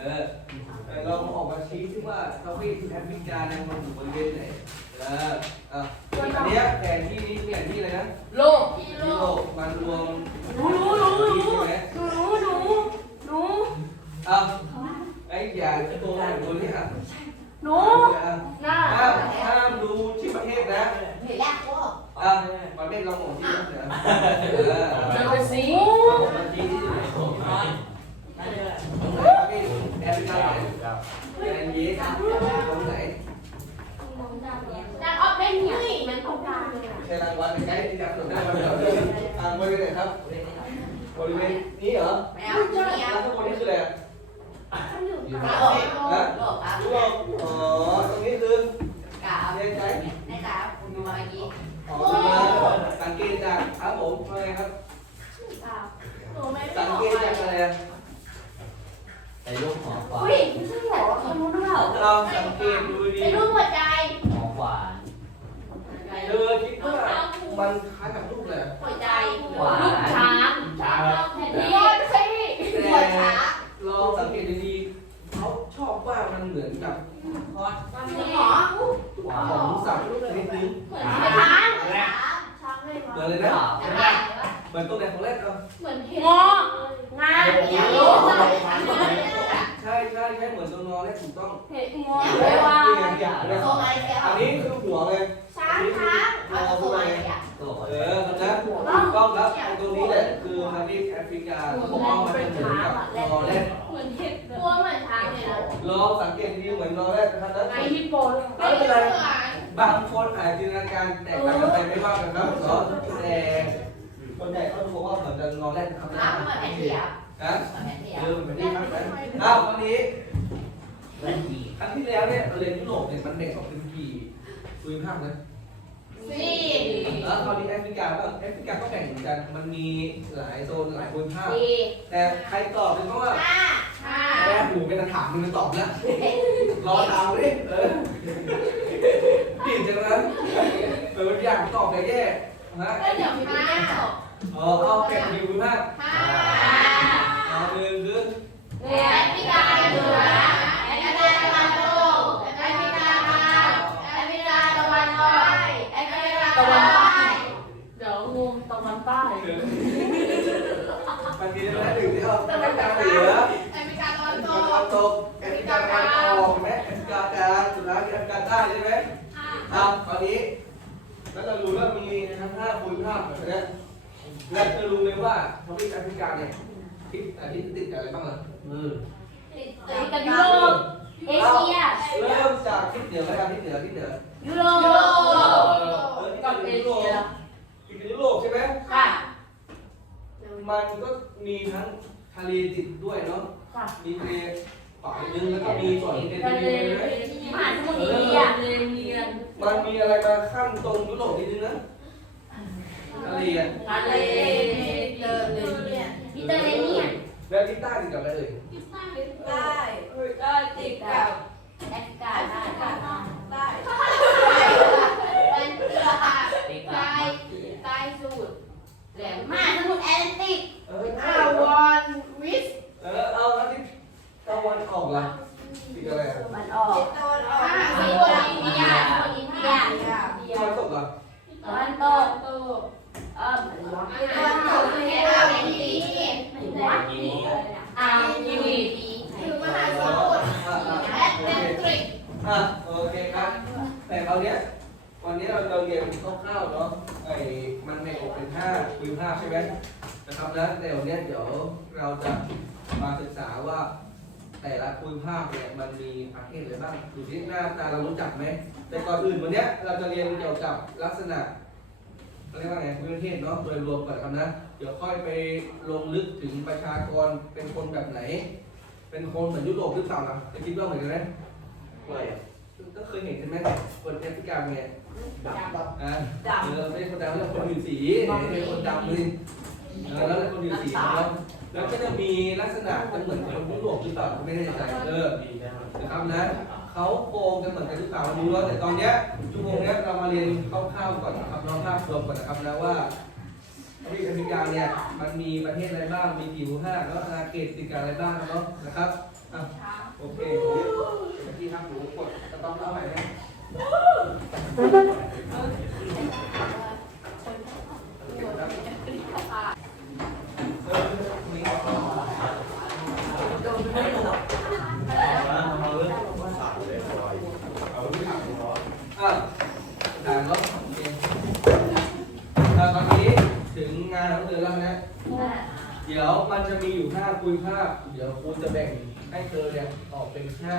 เออแต่ลองออกมาชี้ที่ว่าทวีปแอฟริกาเนี่ยมันอยู่บริเวณไหน เอออะอันเนี้ยแผนที่นี้แผนที่อะไรนะโลกที่โลกมันรวมหนูหนูหนูหนูใช่ไหมหนูหนูหนูอะไอ้อย่างตัวตัวนี้อะหนูอะหน้าห้ามห้ามดูที่ประเทศนะเห็นแล้วว่าอะประเทศเราของที่นะเดี๋ยวเออ เจอเป็นสี มันชี้ที่ไหนตรงไหนแอฟริกาไหนแอนเยสตรงไหน แต่ออฟเป็นเนี่ยมันตรงกลางเลยอะ ใช่รางวัลในไกด์ที่จับตัวได้มาเดี๋ยวเดินทางบริเวณไหนครับบริเวณนี้เหรอ ไม่เอาไม่ แล้ เอา วข้างบนนี้คืออะไรอะ กาโลกโลกครับ ลูกอ๋อตรงนี้คือกา เรียนไกด์ ในกาคุณ ดูมาเมื่อกี้อ๋อสังเกตจากครับผมว่าไงครับหนูไม่ได้สังบอกเกตจากอะไรอะไอ้ลูกหอมหวานอุ้ยไม่ใช่เหรอคนนู้นรือเปล่าเราสังเกตดูดีเป็นรูปหัวใจหอมหวานเธอคิดว่ามันคล้ายกับลูกเลยหัวใจหวานรูปช้างช้างครับนี่หัวช้างลองสังเกตดีๆเขาชอบว่ามันเหมือนกับคอร์สคุณหมอหวาน ของสัตว์นิดนึงเหมือนช้างช้าช้างเลยเหมือนเลยนะแต่ว่าเหมือนตัวไหนของแรกเอาเหมือนเห็ดงอ งาอย่าเรู้ใช่ใช่ใช่เหมือนตัวนอนแรกถูกต้องเห็ดงอเลยว่าโซมาเลเซียอันนี้คือหัวเลยช้างช้างเอาโซมาเลเซียเออครับนะถูกต้องครับไอ้ตัวนี้แหละคือทวีปแอฟริกาเขาบอกว่ามันเป็นเหมือนกับนอแรกเหมือนเห็ดตัวเหมือนช้างเลยนะลองสังเกตดีเหมือนนอแรกนะครับนะไอฮิปโปไม่เป็นไรบางคนอาจจินตนาการแตกต่างกันไปไม่ว่ากันครับแต่ คนใหญ่เขาดูว่าเหมือนจะนอแรกนะครับนะน้ำเหมือนแผ่นเดียวฮะเหมือนแผ่นเดียเอวอเหมือนนี่ครับนะอ้าววันนี้เล่นดีครั้งที่แล้วเนี่ยเรียนยุโรปเนี่ยมันแบ่งออกเป็นกี่ภูมิภาคนะสี่แล้วคราวนี้แอฟริกาก็แอฟริกาก็แบ่งเหมือนกัน มันมีหลายโซนหลายภูมิภาคสี่แต่ใครตอบเป็นเพราะว่าห้าห้าแม่หูเป็นถามมึงจะตอบแล้วรอตามดิเออปิ่นจังนะเอออยากตอบแต่แย่ฮะก็เดี๋ยวห้าอ๋อ เอาแบ่งเป็นภูมิภาคห้าเอาหนึ่งคือแอฟริกาเหนือแอฟริกาตะวันตกแอฟริกากลางแอฟริกาตะวันออกแอฟริกาตะวันใต้ เดี๋ยวงงตะวันใต้ มันมีอะไรหนึ่งที่เอาแอฟริกาเหนือ แอฟริกาตะวันต ตะ ก วันตกแอฟริกาตะวันออกใช่ไหมแอฟริกากลางสุดท้ายคือแอฟริกาใต้ใช่ไหมเอาคราวนี้ แล้วเรารู้ว่ามีทั้งห้าภูมิภาคแบบนี้แล้วจะรู้ไหมว่าทวีปแอฟริกาเนี่ยทิศอาทิ ตย์ติดกับอะไรบ้างล่ะมือติดติดกับยุโรปเอเชียเริ่มจากทิศเหนือไปทางทิศเหนือทิศเหนือยุโรยุโรปปเออกับเอทิศเหนือยุโรเชียปทิศเหนือยุโรปใช่ไหมค่ะมันก็มีทั้งทะเลติดด้วยเนาะค่ะมีทะเลฝ่ายหนึงแล้วก็มีส่วนที่เป็นทะทะเลเลไหมมหาสมุทรอินเดียทะเลเมียนมันมีอะไรมาขั้นตรงยุโรปนิดนึงนะทะเลอะทะเลเดินเดินเนี่ยมิเตอร์เรเนียน แล้วทิศใต้ติดกับอะไรเอ่ยได้ก็ติดกับแอฟริกาได้ได้เป็นเกลือค่ะติ๊กใต้ใต้สุดแหลมมหาสมุทรแอตติกเอออาวอนวิสเออเอาแล้วทิศตะวันออกล่ะติดกับอะไรอะมันออกตะวันออกสมุทรอินเดียสมุทรอินเดียตะวันตกล่ะตะวันตก ออมันร้อนตะวันตกคืออ่าวแผ่นดินวัดอ่าวกิวีคือมหาสมุทรอะอะแลนติกอะโอเคครับ แต่คราวเนี้ยวันนี้เราเราเรียนคร่าวๆเนาะไอ้มันแบ่งออกเป็นห้าภูมิภาคใช่ไหมนะครับแล้วในวันเนี้ยเดี๋ยวเราจะมาศึกษาว่า แต่ละภูมิภาคเนี่ยมันมีประเทอะไรบ้างดูที่หน้าตาเรารู้จักไหมแต่ก่อนอื่นวันเนี้ยเราจะเรียนเกี่ยวกับลักษณะ เขาเรียกว่าไงภูมิประเทศเนาะโดยรวมก่อนครับนะ เดี๋ยวค่อยไปลงลึกถึงประชากรเป็นคนแบบไหน เป็นคนเหมือนยุโรปหรือเปล่าล่ะจะคิดว่าเหมือนกันไหมไม่อะก็เคยเห็นใช่ไหมคนแอฟริกาเนี่ยดับดับอ่าเออไม่ใช่คนดำแล้วคนผิวสีเป็นคนดำเลยเออแล้วคนผิวสีแล้วแล้วก็จะมีลักษณะจะเหมือนคนยุโรปหรือเปล่าไม่แน่ใจเออดีแน่นอนนะครับนะ เขาโกงกันเหมือนกันหรือเปล่ารู้แล้วแต่ตอนเนี้ยชั่วโมงเนี้ยเรามาเรียนคร่าวๆก่อนนะครับเราภาพรวมก่อนนะครับแล้วว่าทวีปแอฟริกาเนี่ยมันมีประเทศอะไรบ้างมีกี่ภูมิภาแล้วอาณาเขตติดกับอะไรบ้างเนาะนะครับอะโอเคเมื่อกี้ครับหนูกดจะต้องเล่าใหม่ไหมเออนี่อะด่านเนาะโอเคอะตอนนี้ถึงงานของเธอแล้วนะ เดี๋ยวมันจะมีอยู่ห้าคุยภาพ เดี๋ยวครูจะแบ่งให้เธอเนี่ยออกเป็น ห้า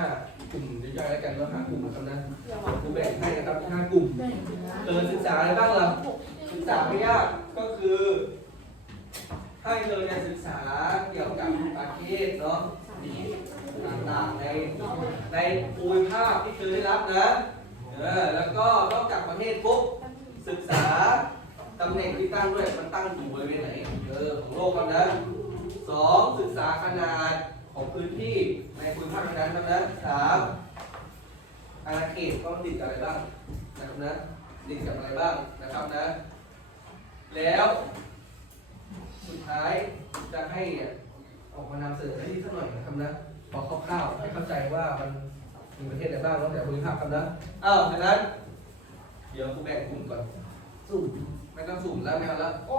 กลุ่มย่อยๆแล้วกันว่าห้ากลุ่มนะครับนะครูแบ่งให้นะครับห้ากลุ่มเธอศึกษาอะไรบ้างล่ะศึกษาไม่ยากก็คือ ให้เธอเนี่ยศึกษาเกี่ยวกับประเทศเนาะต่างๆในในภูมิภาคที่เธอได้รับนะเออแล้วก็นอกจากประเทศปุ๊บศึกษาตำแหน่งที่ตั้งด้วยมันตั้งอยู่บริเวณไหนเออของโลกกันนะสองศึกษาขนาด ของพื้นที่ในภูมิภาคนั้นครับนะสามอาณาเขตก็ติดกับอะไรบ้างนะครับนะติดกับอะไรบ้างนะครับนะ แล้วสุดท้ายจะให้เนี่ยออกมานำเสนอให้สักหน่อยนะครับนะพอกคร่าวๆให้เข้าใจว่ามันมีประเทศอะไรบ้างนอกจากภูมิภาคครับนะอ้าวดังนั้น เดี๋ยวครูแบ่งกลุ่มก่อนสุ่ม ม่ต้องสุ่มแล้วไม่เอาแล้วโอ้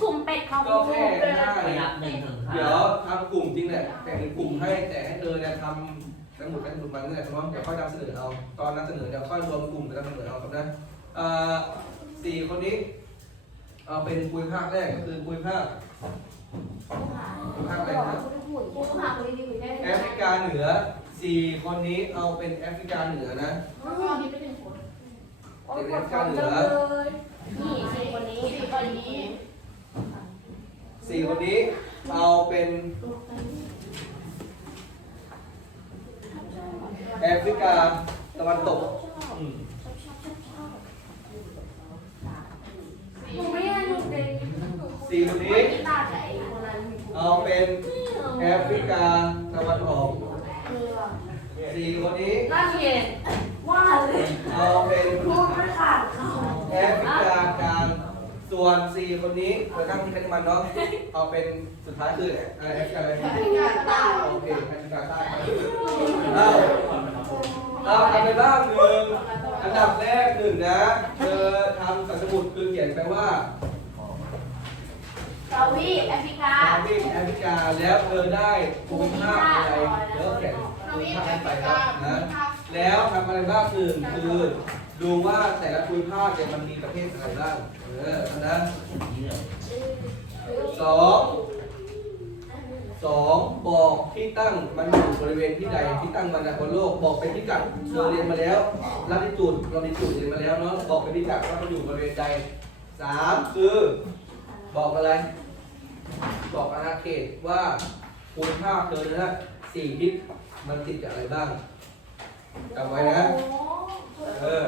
สุ่มเป็ดเขาก็แค่ห้าไปเนี่ยนับหนึ่งถึงห้าเดี๋ยวทำกลุ่มจริงแหละแต่งเป็นกลุ่มให้แต่ให้เธอเนี่ยทำสมุดเป็นสมุดมันนี่แหละเนาะเดี๋ยวค่อยนำเสนอเอาตอนนำเสนอเดี๋ยวค่อยรวมกลุ่มกันนำเสนอเอาครับนะเอ่อสี่คนนี้เอาเป็นภูมิภาคแรกก็คือภูมิภาคภูมิภาคอะไรนะกูก็หาคนดีๆได้แอฟริกาเหนือสี่คนนี้เอาเป็นแอฟริกาเหนือนะข้อนี้ไม่เป็นผลเป็นแอฟริกาเหนือ นี่สี่คนนี้สี่คนนี้สี่คนนี้เอาเป็นแอฟริกาตะวันตกอืมหนูไม่ได้ดูเป็นสี่คนนี้กีตาร์แต่ไอ้คนนั้นเอาเป็นแอฟริกาตะวันออกคือสี่คนนี้น่าเขียนว่าเลยเอาเป็นพูดไม่ขาดค แอฟริกากลางส่วนสี่คนนี้เราตั้งที่เป็นมันเนาะเอาเป็นสุดท้ายคืออะไรแอฟริกาอะไรแอฟริกาใต้โอเคแอฟริกาใต้เอาเอาทำไปบ้างหนึ่งอันดับแรกหนึ่งนะเธอทำสันสมุดคือเขียนไปว่าำเกาหลีแอฟริกาทวีปแอฟริกาแล้วเธอได้ภูมิภาคอะไรแล้วเขียนทภูมิวีปภาคแอให้ฟไปริครักาบนะแล้วทำอะไรบ้างหนึ่งคือ ดูว่าแต่ละภูมิภาคเนี่ยมันมีประเทศอะไรบ้าง เออนะสองสองบอกที่ตั้งมันอยู่บริเวณที่ใดที่ตั้งมันนะบนโลกบอกเป็นพิกัดเราเรียนมาแล้วลัติจูดเราดิจูดเรียนมาแล้วเนาะบอกเป็นพิกัดว่ามันอยู่บริเวณใดสามคือบอกอะไร บอกอาณาเขตว่าภูมิภาคเธอนะสี่ทิศมันติดกับอะไรบ้าง จำไว้นะ เออ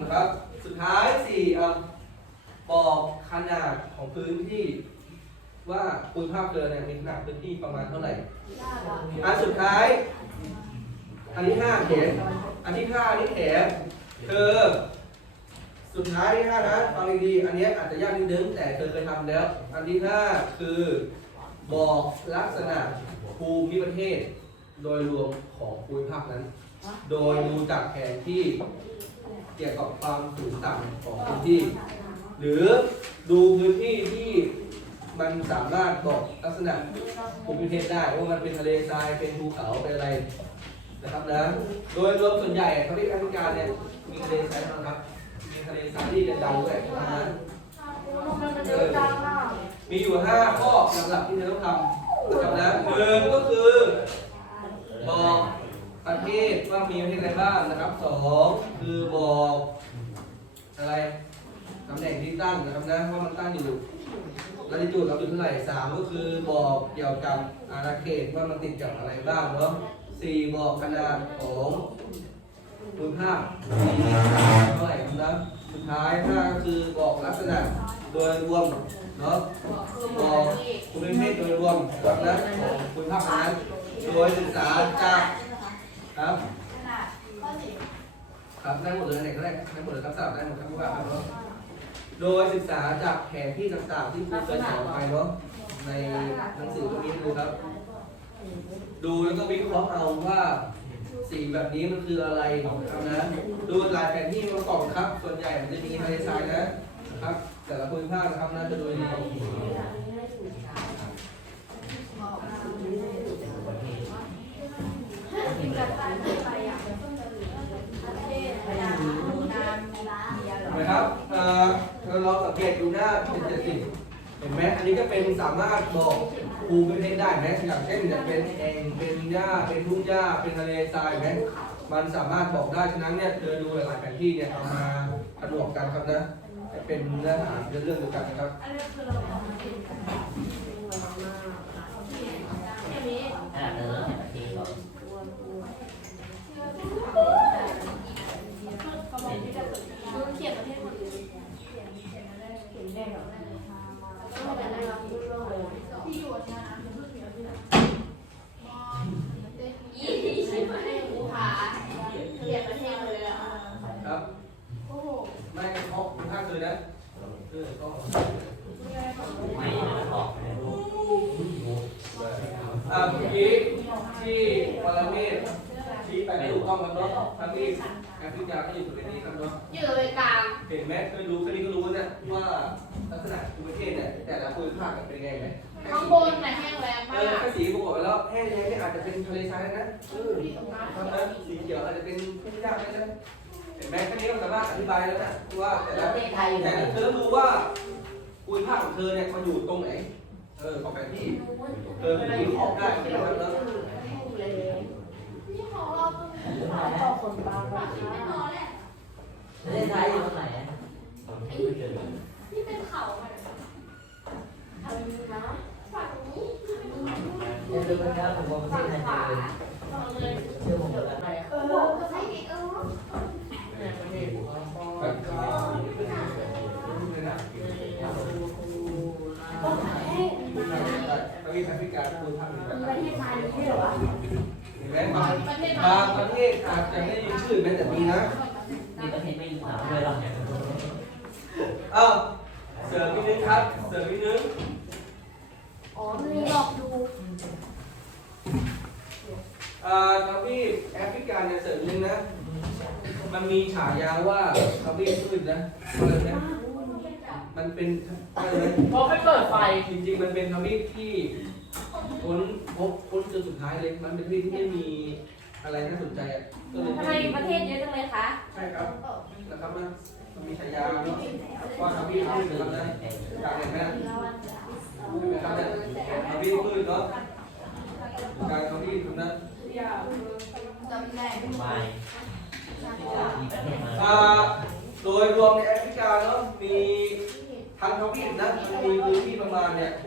นะครับ สุดท้ายสี่อะบอกขนาดของพื้นที่ ว่าภูมิภาคเธอเนี่ยมีขนาดพื้นที่ประมาณเท่าไหร่ อันสุดท้าย อันที่ห้าเขียนอันที่ห้านี่แถมเธอสุดท้ายที่ห้านะฟังดีๆอันเนี้ยอาจจะยากนิดนึงแต่เธอเคยทำแล้ว อันที่ห้าคือบอกลักษณะภูมิประเทศ โดยรวมของภูมิภาคนั้น โดยดูจากแผนที่เกี่ยวกับความสูงต่ำของพื้นที่ หรือดูพื้นที่ที่มันสามารถบอกลักษณะภูมิประเทศได้ว่ามันเป็นทะเลทรายเป็นภูเขาเป็นอะไรนะครับนะโดยรวมส่วนใหญ่ทวีปแอฟริกาเนี่ยมีทะเลทรายนะครับมีทะเลทรายที่ดำๆด้วยนะฮะมันเยอะจังอะมีอยู่ห้าข้อหลักๆที่เธอต้องทำนะครับนะหนึ่งก็คือ บอกประเทศว่ามีประเทศอะไร บ้างนะครับสองคือบอกอะไรตำแหน่งที่ตั้งนะครับนะว่ามันตั้งอยู่ลัติจูดเราอยู่เท่าไหร่สามก็คือบอกเกี่ยวกับอาณาเขตว่ามันติดกับอะไรบ้างเนาะสี่บอกขนาดของภูมิภาคเท่าไหร่ครับนะสุดท้ายห้าก็คือบอกลักษณะโดยรวมเนาะบอกภูมิประเทโดยรวมแบบนั้นของภูมิภาคนั้นโดยศึกษาจากครับ ครับได้หมดเลยไหนก็ได้ได้หมดเลยครับสลับได้หมดครับทุกอย่างครับเนาะโดยศึกษาจากแผนที่ต่างๆที่ครูเคยสอนไปเนาะในหนังสือก็มีให้ดูครับ ดูแล้วก็วิเคราะห์เอาว่าสีแบบนี้มันคืออะไรนะครับนะ ดูลายแผนที่ประกอบครับ ส่วนใหญ่มันจะมีทะเลทรายนะครับ แต่ละภูมิภาคนะครับน่าจะโดยรวม นะครับเอ่อเราลองสัง เกตดูหน้าเป็นเจ็ดสิบเห็นไหมอันนี้ก็เป็นสามารถบอกภูมิประเทศได้ไหมอย่างเช่นจะเป็นแอ่งเป็นหญ้าเป็นทุ่งหญ้าเป็นทะเลทรายไหมมันสามารถบอกได้ฉะนั้นเนี่ยเดินดูหลายๆแผนที่เนี่ยเอามาผนวกกันครับนะจะเป็นเนื้อหาเป็นเรื่องเดียวกันนะครับถ้าเออแผน ที่ก่อนครับไม่เพราะคุณภาคเลยนะเออก็ไม่ได้ออกเลยลูกอ่าเมื่อกี้ที่วาลาเมศชี้ไปไม่ถูกต้องครับเนาะทั้งที่แอฟริกาก็อยู่ตรงนี้ครับเนาะยืดเลยกลางเห็นไหมเคยรู้แค่นี้ก็รู้เนี่ยว่าลักษณะภูมิประเทศเนี่ยแต่ละภูมิภาคเป็นยังไงไหม ข้างบนน่ะแห้งแรงเอมาอกแค่สีประกอบไปแล้วแห้งแล้งเนี่ยอาจจะเป็นทะเลทรายนะเออครับนะสีเขียวอาจจะเป็นทุ่งหญ้าได้นะเห็นไหมแค่นี้ก็สามารถอธิบายแล้วนะว่าแต่ปละระเทศไทยแต่เธอต้องดูว่าภูมิภาคของเธอเนี่ยมันอยู่ตรงไหน เออของแผนที่เธอเป็นวิเคราะห์ได้ใช่ไหมครับเนาะ ประเทศไทยอยู่ตรงไหนอะไม่เจอ นี่เป็นเขาค่ะทางนี้นะฝั่งนี้ เดี๋ยวดูกันครับผมว่าประเทศไทยเจอเชื่อผมเถอะ เออใช่ดิเออ ทวีปแอฟริกาภูมิภาคเป็นแบบ ประเทศไทยไม่เหรอวะ เห็นไหมบางบางประเทศอาจจะไม่มีชื่อแม้แต่มีนะ นี่ประเทศไม่มีถามเลยหรอกเนี่ย เอ้าเสริมนิดนึงครับ เสริมนิดนึง อ๋อมีหลอกดู อ่าทวีปแอฟริกาเนี่ยเสริมนิดนึงนะ มันมีฉายาว่าทวีปพืชนะอะไรนะมันเป็นอะไรนะพอไม่เปิดไฟจริงๆ มันเป็นทวีปที่ค้นพบค้นจนสุดท้ายเลย มันเป็นทวีปที่ไม่มีอะไรน่าสนใจอะก็เลยทำไมประเทศเยอะจังเลยคะ ใช่ครับนะครับนะมันมีฉายาเนาะว่าทวีปพืชนะครับนะอยากเห็นไหมนะเห็นไหมครับเนี่ยทวีปพืชเนาะการทวีปครับนะจำได้ไม่มีประเทศมา อ่าโดยรวมในแอฟริกาเนาะมีทั้งทวีปนะมันมีพื้นที่ประมาณเนี่ยโห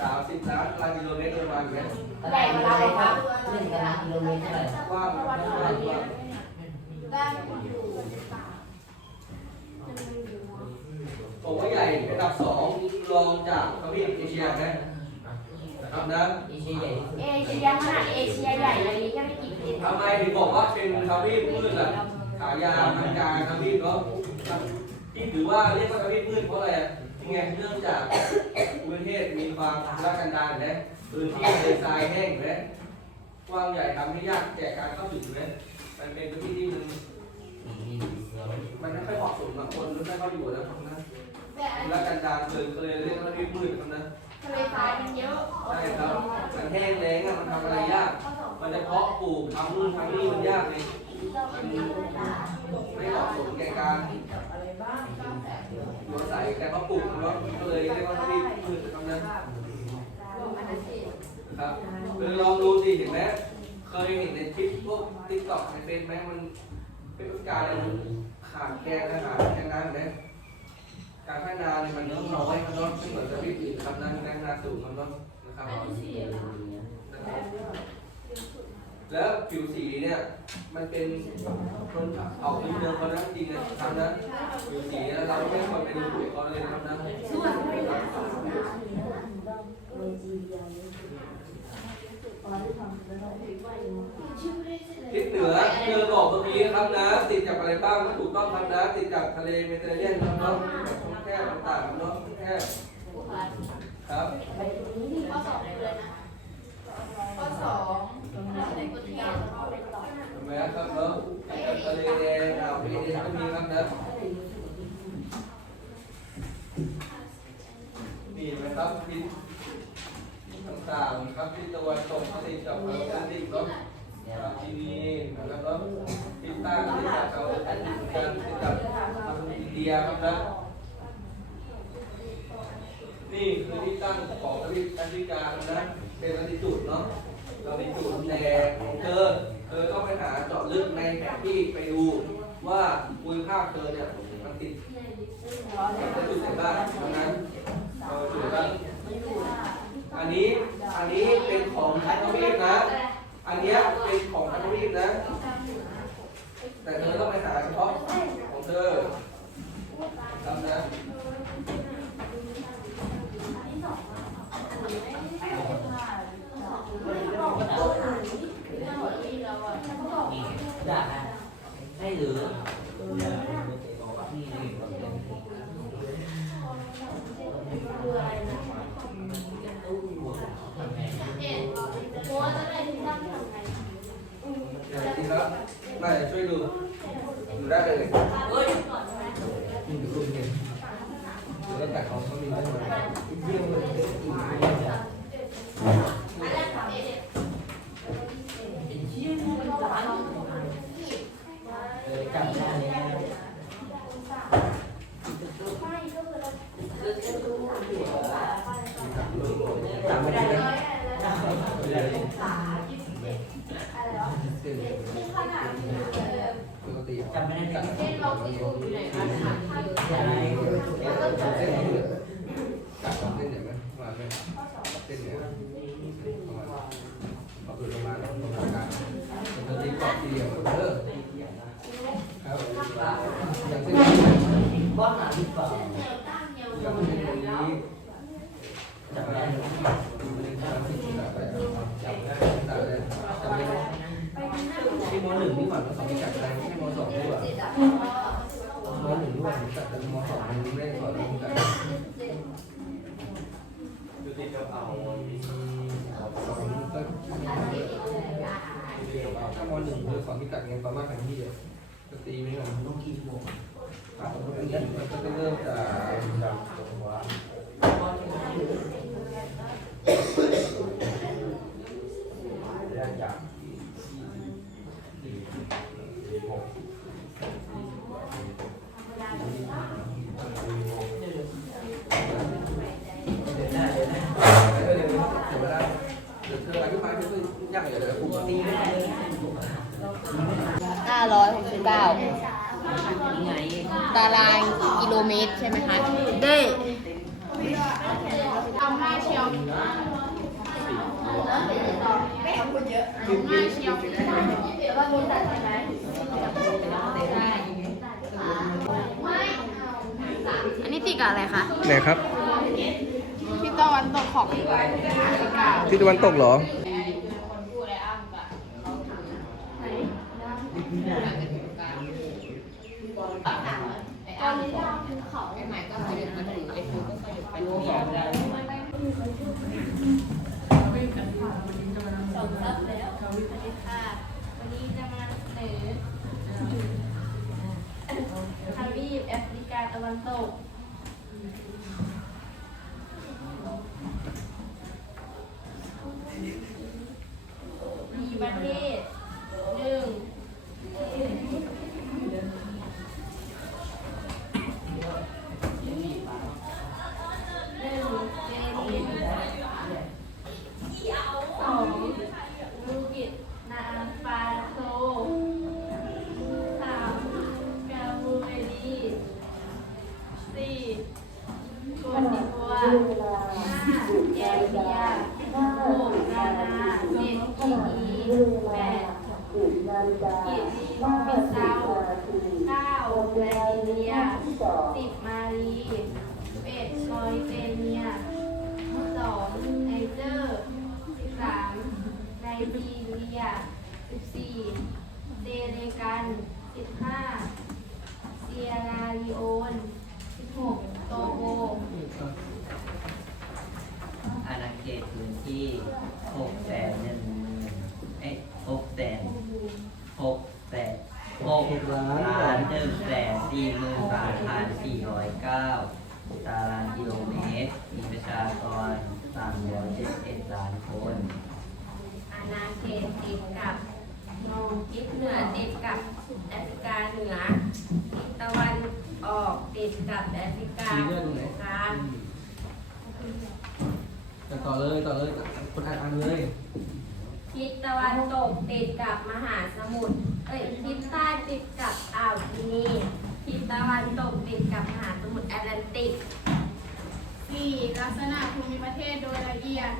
สามสิบล้านตารางกิโลเมตรประมาณอย่างเงี้ยประเทศไทยครับหนึ่งตารางกิโลเมตรเท่าไหร่กว้างมากว้างกว้างได้อยู่าผมว่าใหญ่อันดับสองรองจากทวีปเอเชียนะ นะครับนะอีชีใหญ่ที่สุดเอเชียขนาดเอเชียใหญ่เลยแค่ไม่กี่ประเทศทำไมถึงบอกว่าเป็นทวีปพืชล่ะฉายาทางการทวีปเนาะที่ถือว่าเรียกว่าทวีปพืชเพราะอะไรอะยังไงเนื่องจากภูมิประเทศมีความรักกันดารนะพื้นที่ทะเลทรายแห้งนะกว้างใหญ่ทำให้ยากแก่การเข้าถึงนะมันเป็นพื้นที่ที่มันมีเสือมันไม่ค่อยเหมาะสมกับคนไม่ค่อยเข้าอยู่นะครับนะแต่อันรักกันดารเกินก็เลยเรียกว่าทวีปพืชครับนะ ทะเลทรายมันเยอะใช่ครับ มันแห้งแล้งอะมันทำอะไรยาก มันจะเพาะปลูกทำนู่นทำนี่มันยากเลยมันไม่เหมาะสมแก่การอยู่อาศัยแต่เพาะปลูกเนาะก็เลยเรียกว่าทวีปพืชครับนครับคือลองดูสิเห็นไหมเคยเห็นในคลิปพวกติ๊กต็อกในเฟซไหมมันเป็นการอะไรขาดแคลนอาหารแคลนน้ำเห็นไหม การพัฒนาเนี่ยมันน้อยครับเนาะไม่เหมือนทวีปอื่นครับนั่นการพัฒนาสูงครับเนาะนะครับแล้วผิวสีเนี่ยมันเป็นคนเอาพื้นเมืองเขานะจริงนะทำนะผิวสีเราไม่ควรไปดูถูกเขาเลยนะครับนะ ทิศเหนือเจอบอกตรงนี้นะครับนะ ติดจากอะไรบ้างก็ถูกต้องครับนะ ติดจากทะเลเมดิเตอร์เรเนียนครับเนาะช่องแคบต่างๆเนาะช่องแคบครับข้อสองเลยนะข้อสองทำไมครับเนาะทะเลแดงอ่าวทะเลแดงก็มีครับนะ จำไม่ได้นเรอไม่เหนอเส้นเหนไพี่จตีไหมล่ะต้องกี่ชั่งโมงก็จะเริ่มจาก ไหนครับ ที่ตะวันตกของทิกที่ตะวันตกเหรอ ตอไอ้ไม้มาก็เคเรียนสมรัอัสดีค่นนี้จะมาเสนอทวีปแอฟริกาตะวันตก ขตติดกับทิศเหนือติดกับแอฟริกาเหนือทิศตะวันออกติดกับแอฟริกามีเรื่องตรงไหนกลางจะต่อเลยต่อเลยคนอ่านอ่านเลย ทิศตะวันตกติดกับมหาสมุทรเอ้ยทิศใต้ติดกับอ่าวกินีทิศตะวันตกติดกับมหาสมุทรแอตแลนติกสี่ลักษณะภูมิประเทศโดยละเอียด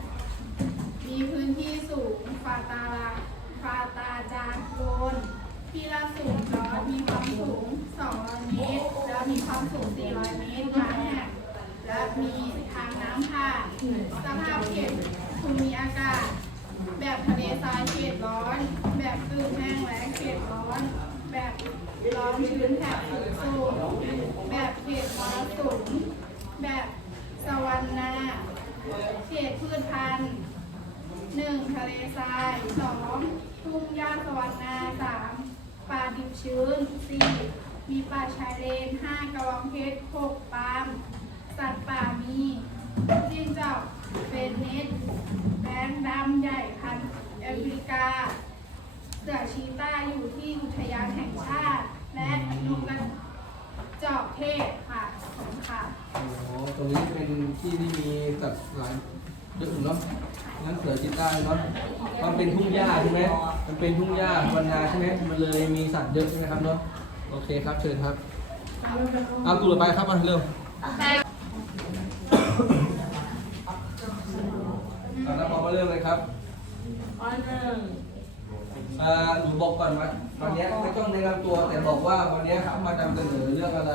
มีพื้นที่สูงฟาตาลาฟาตาจารโกนที่ราบสูงร้อยมีความสูง 200 เมตร และมีความสูง 400 เมตรมาแห่งและมีทางน้ำผ่านสภาพเขตภูมิอากาศ แบบทะเลทรายเขตร้อน แบบตื้นแห้งแล้งเขตร้อน แบบร้อนชื้นแถบสูงสูงแบบเขตมรสุมแบบสวรรณาเขตพืชพันธุ์ หนึ่งทะเลทรายสองทุ่งหญ้าสวรรณาสามป่าดิบชื้นสี่มีป่าชายเลนห้ากระวองเพชรหกปาล์มสัตว์ป่ามีจิ้งจอกเป็นเน็ตแบงดำใหญ่พันแอฟริกา เสือชีต้าอยู่ที่อุทยานแห่งชาติ และนกกระจอกเทศค่ะขอบคุณค่ะโอ้โหตรงนี้เป็นที่ที่มีสัตว์หลายเยอะอยู่เนาะ งั้นเสือจิตใต้เนาะมันเป็นทุ่งหญ้าใช่ไหมมันเป็นทุ่งหญ้าวันนาใช่ไหมมันเลยมีสัตว์เยอะใช่ไหมครับเนาะโอเคครับเชิญครับ เอาตัวต่อไปครับมาเร็วตอนนั้นพอมาเริ่มเลยครับข้อหนึ่งอ่าหนูบอกก่อนว่าวันนี้ไม่ต้องแนะนำตัวแต่บอกว่าวันนี้ครับมานำเสนอเรื่องอะไร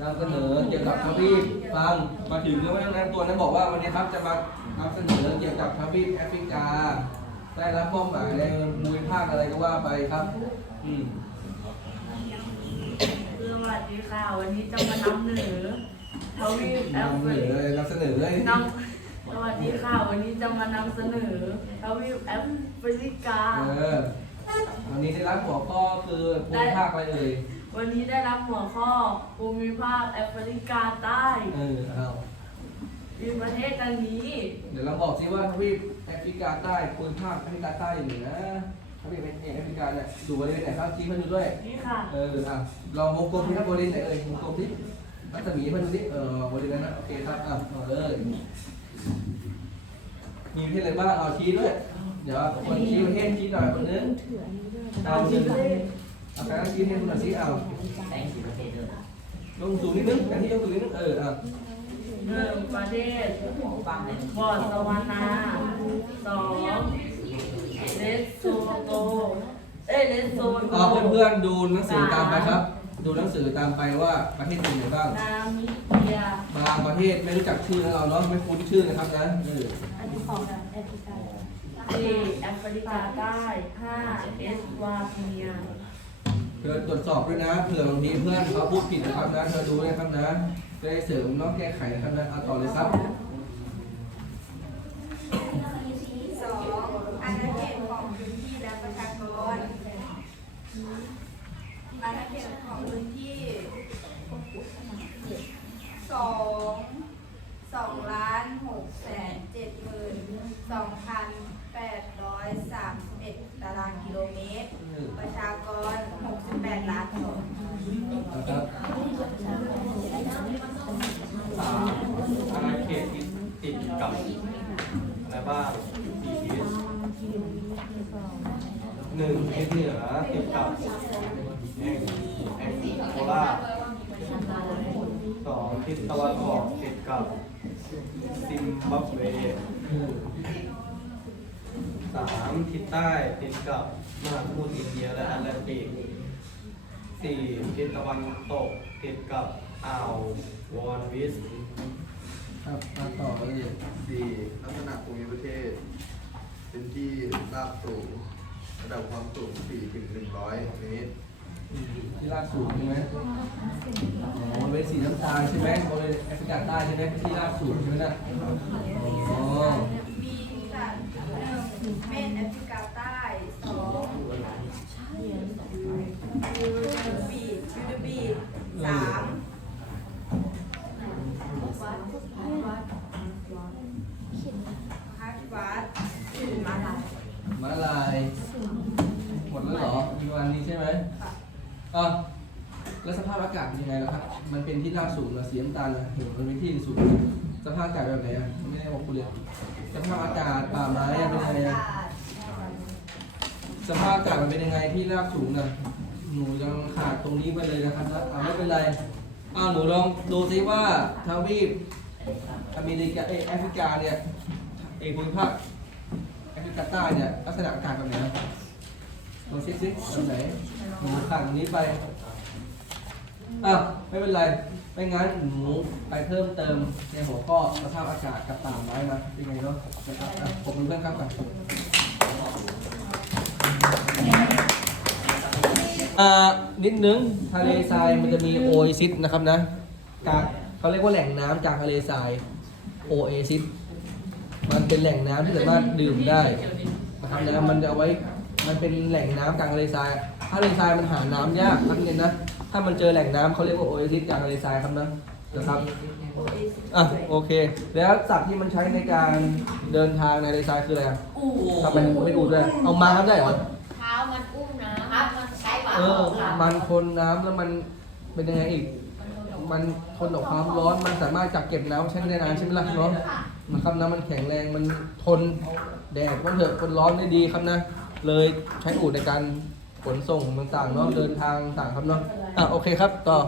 นำเสนอเกี่ยวกับทวีปฟังมาถึงเรื่องแนะนำตัวนั้นบอกว่าวันนี้ครับจะมานำเสนอเกี่ยวกับทวีปแอฟริกา ได้รับมอบหมายในมูลภาคอะไรก็ว่าไปครับ อืมสวัสดีค่ะวันนี้จะมานำเหนือทวีปแอฟนำเสรินอเลยนำเสนอเลยนำสวัสดีค่ะวันนี้จะมานำเสนอทวีปแอฟริกาเออวันนี้ได้รับหัวข้อคือภูมิภาคอะไรเอ่ย วันนี้ได้รับหัวข้อภูมิภาคแอฟริกาใต้เออเอามีประเทศดังนี้ เดี๋ยวเราบอกสิว่าทวีปแอฟริกาใต้ภูมิภาคแอฟริกาใต้อยู่ไหนนะทวีปแอฟริกาเนี่ยดูบริเวณไหนครับชี้มาดูด้วย นี่ค่ะ เอออะลองวงกลมที่ครับบริเวณไหนเอ่ยวงกลมที่รัศมีมาดูสิเออบริเวณนั้นโอเคครับอะมาเลยมีประเทศอะไรบ้างเอาชี้ด้วย เดี๋ยวคนชี้ประเทศชี้หน่อยคนนึงเอาหนึ่งเอาใครต้องชี้ให้คนหน่อยสิเอาแบงค์สิบประเทศด้วยลงสูงนิดนึงอันที่ยกสูงนิดนึงเอออะหนึ่งประเทศฟังเลยบอร์สวานาสองเลสโซโตเอ้ยเลสโซโตเอาเพื่อนๆดูหนังสือตามไปครับ ดูหนังสือตามไปว่าประเทศเป็นไหนบ้างนามิเบียบางประเทศไม่รู้จักชื่อนะเราเนาะไม่คุ้นชื่อนะครับนะเอออันที่สองค่ะแอฟริกาสี่แอฟริกาใต้ห้าเอสวาเนีย เธอตรวจสอบด้วยนะเผื่อบางทีเพื่อนเขาพูดผิดนะครับนะเธอดูนะครับนะจะได้เสริมน้องแก้ไขนะครับนะเอาต่อเลยครับ สองอาณาเขตของพื้นที่และประชากรอาณาเขตของพื้นที่สองสองล้านหกแสนเจ็ดหมื่นสองพันแปดร้อยสามสิบเอ็ดตารางกิโลเมตร ประชากรหกสิบแปดล้านคน นะครับ อ่าอาณาเขตที่ติดกับอะไรบ้างสี่ทิศหนึ่งทิศเหนือติดกับแองแองโกลาสองทิศตะวันออกติดกับซิมบับเวสามทิศใต้ติดกับมหาสมุทรอินเดียและแอตแลนติกสี่ทิศตะวันตกติดกับอ่าววอนวิสครับมาต่อเลยสี่ลักษณะภูมิประเทศ เป็นที่ราบสูงระดับความสูง4ถึง100เมตรอืม ที่ลาดสูงใช่ไหมอ๋อเป็นสีน้ำตาลใช่ไหมเขาเลยแอฟริกาใต้ใช่ไหมที่ลาดสูงใช่ไหมนะอ๋อ มีสัตว์หนึ่งเป็นแอฟริกาใต้สองยูดบียูดบีสามฮัชวัต ม้าลาย หมดแล้วเหรอ มีวันนี้ใช่ไหม อะแล้วสภาพอากาศเป็นยังไงล่ะครับ มันเป็นที่ราบสูงเหรอสีน้ำตาลเหรอเห็นมันเป็นที่สูง สภาพอากาศแบบไหนอะ ไม่ได้บอกคุณเลยสภาพอากาศป่าไม้อะเป็นยังไงอะสภาพอากาศมันเป็นยังไงที่ราบสูงน่ะ หนูยังขาดตรงนี้ไปเลยนะครับอ่าไม่เป็นไรอ่าหนูลองดูซิว่าทวีปอเมริกาเอยแอฟริกาเนี่ยเอภูมิภาคแอฟริกาใต้เนี่ยลักษณะอากาศแบบไหนลองเช็คซิแบบไหน หนูขางนี้ไปอะไม่เป็นไร ไม่งั้นหนูไปเพิ่มเติมในหัวข้อสภาพอากาศกับป่าไม้มาเป็นไงเนาะนะครับอะผมเป็นเพื่อนครับก่อนอ่านิดนึงทะเลทรายมันจะมีโอเอซิสนะครับนะการเขาเรียกว่าแหล่งน้ำจากทะเลทรายโอเอซิสมันเป็นแหล่งน้ำที่สามารถดื่มได้นะครับนะมันจะเอาไว้มันเป็นแหล่งน้ำกลางทะเลทราย ถ้าทะเลทรายมันหาน้ำยากนักเรียนนะ ถ้ามันเจอแหล่งน้ำเขาเรียกว่าโอเอซิสกลางทะเลทรายครับนะนะครับอะโอเค แล้วสัตว์ที่มันใช้ในการเดินทางในทะเลทรายคืออะไรอะทำไมไม่ดูด้วยเอาม้าได้เหรอเท้ามันอุ้มน้ำมันใช้ปากเออมันทนน้ำแล้วมันเป็นยังไงอีก มันทนต่อความร้อนมันสามารถกักเก็บน้ำใช้ได้นานใช่ไหมล่ะเนาะนะครับน้ำมันแข็งแรงมันทนแดดก็เถอะทนร้อนได้ดีครับนะ เลยใช้อูดในการ ขนส่งต่างๆเนาะเดินทางต่างครับเนาะอะโอเคครับต่อ